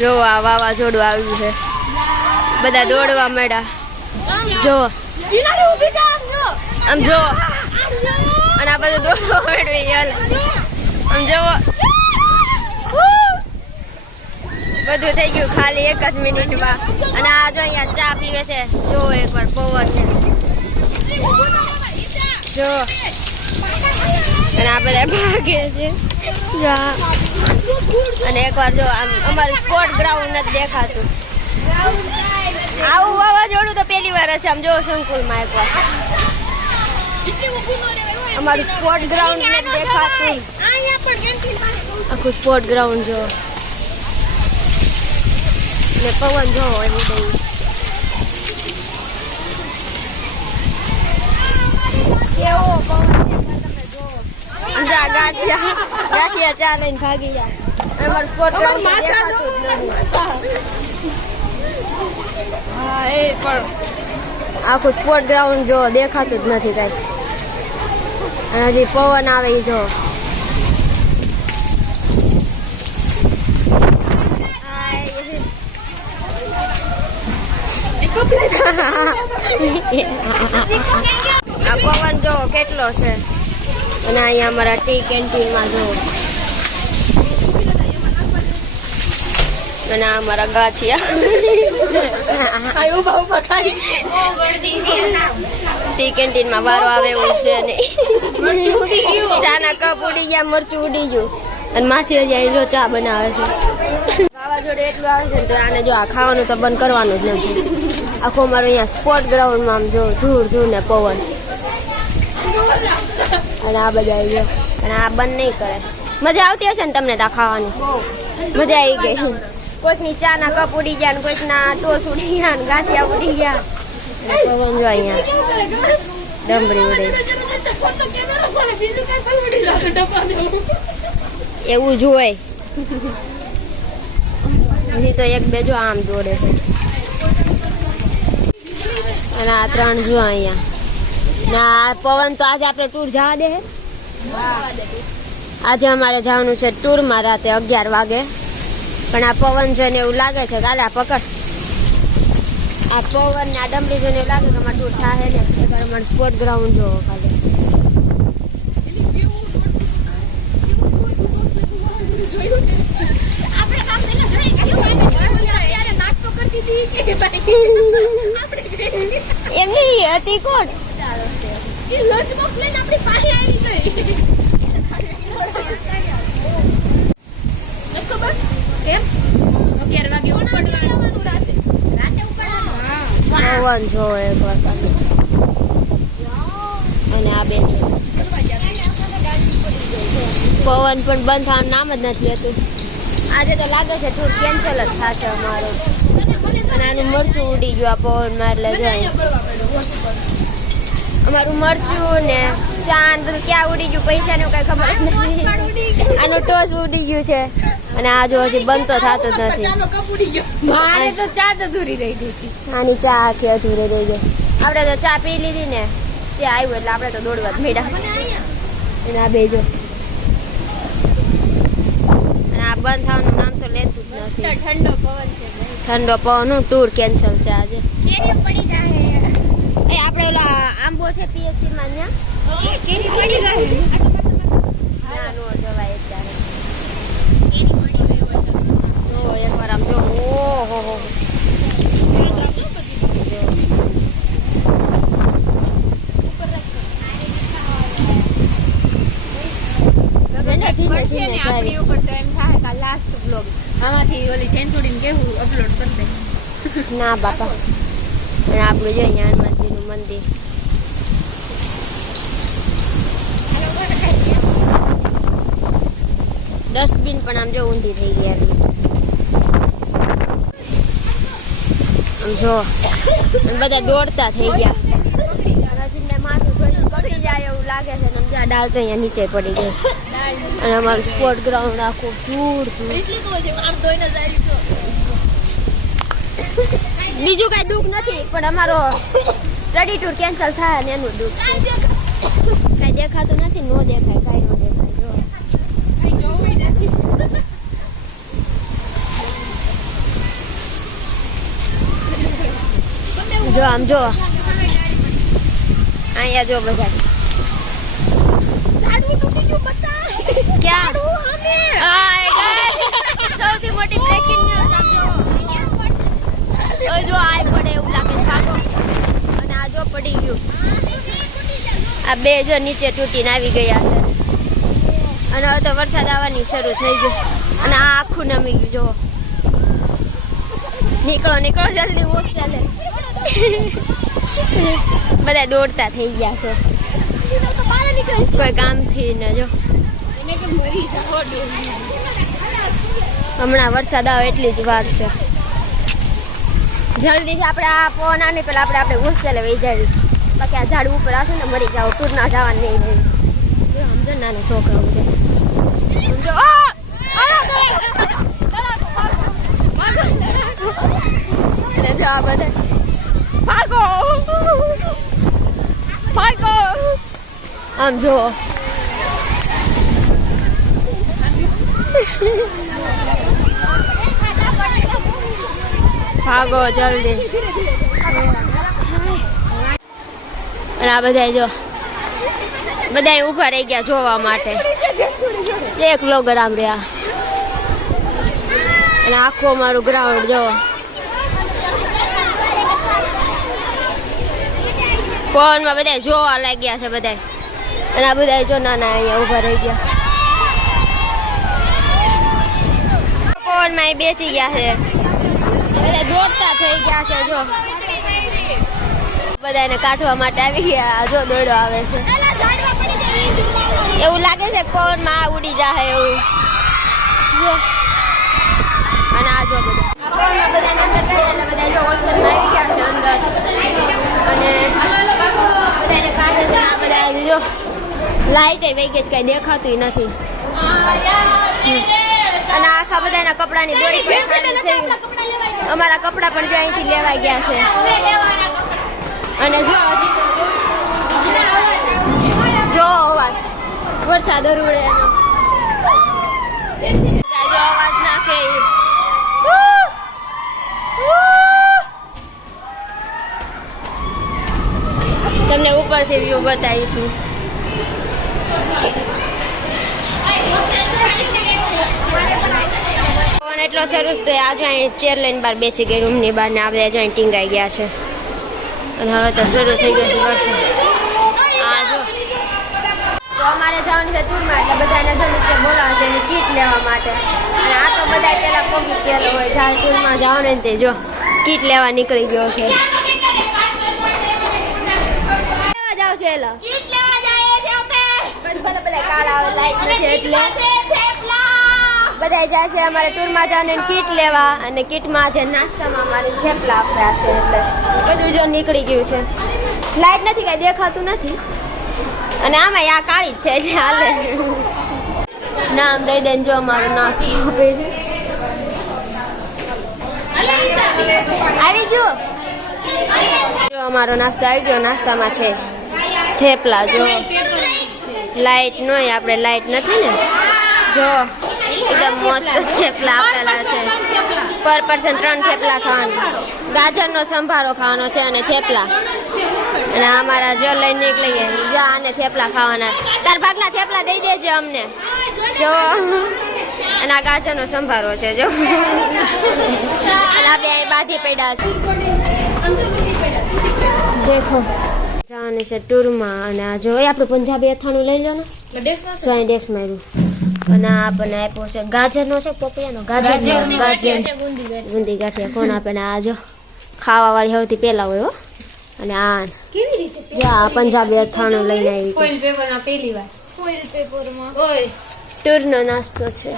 જો આ વાવાઝોડું આવ્યું છે, બધા દોડવા માંડ્યા. જો આમ જો, અને આ બધું દોડવા માંડ્યું. આમ જો બધું થઈ ગયું ખાલી 1 જ મિનિટમાં. અને આ જો અહીંયા ચા પીવે છે, જો એકવાર પવન ને જો, અને આ બધા ભાગે છે. અને એકવાર જો આમ અમારું સ્પોર્ટ ગ્રાઉન્ડ નથી દેખાતું. આવું વાવાઝોડું તો પહેલી વાર હશે. આમ જો સંકુલમાં એકવાર અમારું સ્પોર્ટ ગ્રાઉન્ડ નથી દેખાતું. આખું સ્પોર્ટ ગ્રાઉન્ડ જો, ને પવન જો એવું બહુ. કેવો પવન ગાંઠિયા ચા લઈને ભાગી જાય. અમારું સ્પોર્ટ ગ્રાઉન્ડ દેખાતું જ નથી. હા એ પણ આખું સ્પોર્ટ ગ્રાઉન્ડ જો દેખાતું જ નથી કઈ. અને હજી પવન આવે જો. આ પવન જો કેટલો છે. અને અહીંયા અમારા ટી કેન્ટીનમાં જો, અને અમારા ગાંઠિયા ટી કેન્ટીનમાં વારો આવે એવું છે નહીં. ચાના કપ ઉડી ગયા, મરચું ઉડી ગયું. અને માસી હજી અહીં જો ચા બનાવે છે. વાવાઝોડું એટલું આવે છે ને તો આને જો આ ખાવાનું તો બંધ કરવાનું જ નથી. આખું અમારું અહીંયા સ્પોર્ટ ગ્રાઉન્ડમાં આમ જો ધૂળ ધૂળ ને પવન. અને આ બધા જો, અને આ બંધ નહીં કરે. મજા આવતી હશે ને તમને ત્યાં ખાવાની? મજા આવી ગઈ. કોઈકની ચા ના કપ ઉડી ગયા, કોઈકના ટોસ ઉડી ગયા, ગાંઠિયા ઉડી ગયા. પવન જો અહીંયા ડમરી ઉડે એવું જ હોય. હજી તો એક બે જો આમ દોડે છે. અને આ 3 જો અહીંયા. ના પવન તો આજે આપણે ટૂર જવા દે. આજે અમારે જવાનું છે ટૂરમાં રાતે 11 વાગે. પણ આ પવન જોઈને એવું લાગે છે કે આ પકડ, આ પવન ને આ ડમરી જોઈને એવું લાગે કે અમારે ટૂર થાય ને. અમારે સ્પોર્ટ ગ્રાઉન્ડ જોવો ખાલી. એમની હતી કોણ લંચ બોક્સ લઈને આપણી પાસે આવી ગઈ. ખબર કેમ 11 વાગે ઉપડવાનું રાતે પવન જો એક વાર. અને આ બેન પવન પણ બંધ થવાનું નામ જ નથી હતું. આજે તો લાગે છે ટૂર કેન્સલ જ થશે અમારો. અને આનું મરચું ઉડી ગયું આ પવનમાં. એટલે જાય અમારું મરચું ને ચા ને બધું ક્યાં ઉડી ગયું, પૈસાનું કઈ ખબર જ નથી. આનું ટોસ ઉડી ગયું છે. અને આ જો હજી બંધ તો થતું જ નથી. મારે તો ચા અધૂરી રહી ગઈ હતી. આની ચા આખી અધૂરી રહી ગઈ. આપણે તો ચા પી લીધી ને ત્યાં આવ્યું એટલે આપણે તો દોડવા જ મીડા. અને આ બે જો, અને આ બંધ થવાનું નામ તો લેતું જ નથી. ઠંડો પવન છે, ઠંડો પવન. ટૂર કેન્સલ છે આજે. એ આપણે ઓલા આંબો છે પીએચસી માં ત્યાં કેરી પડી ગઈ છે. ના નો જવાય અત્યારે. એકવાર આમ જો, ઓહો હો આપણી ઉપર તો એમ થાય કે લાસ્ટ બ્લોગ આમાંથી ઓલી સેન્ચુરીને કેવું અપલોડ કરી દે. ના બાપા. અને આપણું જો અહીંયા હનુમાનજીનું મંદિર. ડસ્ટબિન પણ આમ જો ઊંધી થઈ ગયા. આમ જો બધા દોડતા થઈ ગયા. માથું પકડી જાય એવું લાગે છે. સમજા ડાળ તો અહીંયા નીચે પડી ગઈ. અને અમારું સ્પોર્ટ ગ્રાઉન્ડ આખું દૂર બીજું કઈ દુઃખ નથી. પણ અમારો સ્ટડી ટૂર કેન્સલ થાય ને એનું દુઃખ. કઈ દેખાતું નથી. નો દેખાય, કઈ નો દેખાય. જો આમ જો અહીંયા જો બધા ક્યાં સૌથી મોટી બ્રેકિંગ ન્યૂઝ જો આ પડે એવું લાગે ભાગો અને આ જો પડી ગયું આ બે જો નીચે તૂટીને આવી ગયા છે અને હવે તો વરસાદ આવવાની શરૂ થઈ ગયું અને આ આખું નમી ગયું જો નીકળો નીકળો જલ્દી ઓછ ચાલે બધા દોડતા થઈ ગયા છે કોઈ કામથી ને જો હમણાં વરસાદ આવે એટલી જ વાર છે જલ્દી આપણે આ પવન આને પેલા આપણે હોસ્ટેલે વહી જાવી બાકી આ ઝાડ ઉપર આવશે ને મરી જાવ ટૂર ના જવા નહીં નહીં સમજો નાના છોકરાઓ છે સમજો જો આ બધા ભાગો ભાગો આમ જો ભાગો જલ્દી અને આ બધા જો બધા ઉભા રહી ગયા જોવા માટે એક બ્લોગર આમ રહ્યા અને આખું અમારું ગ્રાઉન્ડ જો પવનમાં બધા જોવા લાગ્યા છે બધા અને આ બધા જો નાના અહીંયા ઉભા રહી ગયા પવનમાં બેસી ગયા છે બધા દોડતા થઈ ગયા છે જો બધાને કાઢવા માટે આવી ગયા જો દોડો આવે છે એવું લાગે છે પવનમાં ઉડી જાય એવું જો અને આ જો બધા બધા જો હોસ્ટેલમાં આવી ગયા છે અંદર અને બધાને કાઢે છે આ બધા જો લાઈટ વહી ગઈ છે કઈ દેખાતું નથી અને આખા બધાના કપડાની દોરી અમારા કપડા પણ જો અહીંથી લેવાઈ ગયા છે અને જો અવાજ વરસાદ રૂડે જો અવાજ નાખે તમને ઉપરથી વ્યૂ બતાવીશું એટલો સરસ તો આજે અહીં ચેર લઈને બહાર બેસી ગઈ રૂમની બહાર ને આ બધા જો અહીં ટીંગાઈ ગયા છે અને હવે તો શરૂ થઈ ગયો છે વરસાદ આ જો તો અમારે જવાનું છે ટૂરમાં એટલે બધાને જો નીચે બોલાવે છે એની કીટ લેવા માટે અને આ તો બધા પેલા પગી ગયેલો હોય જ્યારે ટૂરમાં જાવ ને તે જો કીટ લેવા નીકળી ગયો છે લેવા જાવ છે એલા બધા કાળા આવે લાઈટ નથી એટલે બધા જાય છે અમારે ટૂરમાં જવાનું કીટ લેવા અને કીટમાં જે નાસ્તામાં અમારે થેપલા આપ્યા છે એટલે બધું જો નીકળી ગયું છે લાઈટ નથી કાંઈ દેખાતું નથી અને આમાં આ કાળી જ છે એટલે હાલે નામ દઈ દઈને જો અમારો નાસ્તો આપે છે આવી ગયો જો અમારો નાસ્તો આવી ગયો નાસ્તામાં છે થેપલા જો લાઈટ નહીં આપણે લાઈટ નથી ને જો એકદમ મસ્ત થેપલા આપેલા છે પર પર્સન 3 થેપલા ખાવાના ગાજરનો સંભારો ખાવાનો છે અને થેપલા અને અમારા જો લઈને નીકળી ગયા જો આને થેપલા ખાવાના તાર ભાગના થેપલા દઈ દેજો અમને જો અને આ ગાજરનો સંભારો છે જો અને આ બે બાંધી પડ્યા છે દેખો જવાનું છે ટૂરમાં અને આ જો આપણું પંજાબી અથાણું લઈ લો ને તો અહીં ડેક્સ માર્યું અને આપણને આપ્યો છે ગાજરનો છે પોપૈયાનો ગાજર બુંદી ગાંઠિયા કોણ આપે ને આ જો ખાવા વાળી સૌથી પહેલા હોય હો અને આ કેવી રીતે પંજાબી અથાણું લઈને આવી ફોઇલ પેપરમાં પહેલી વાર ફોઇલ પેપરમાં ઓય ટૂરનો નાસ્તો છે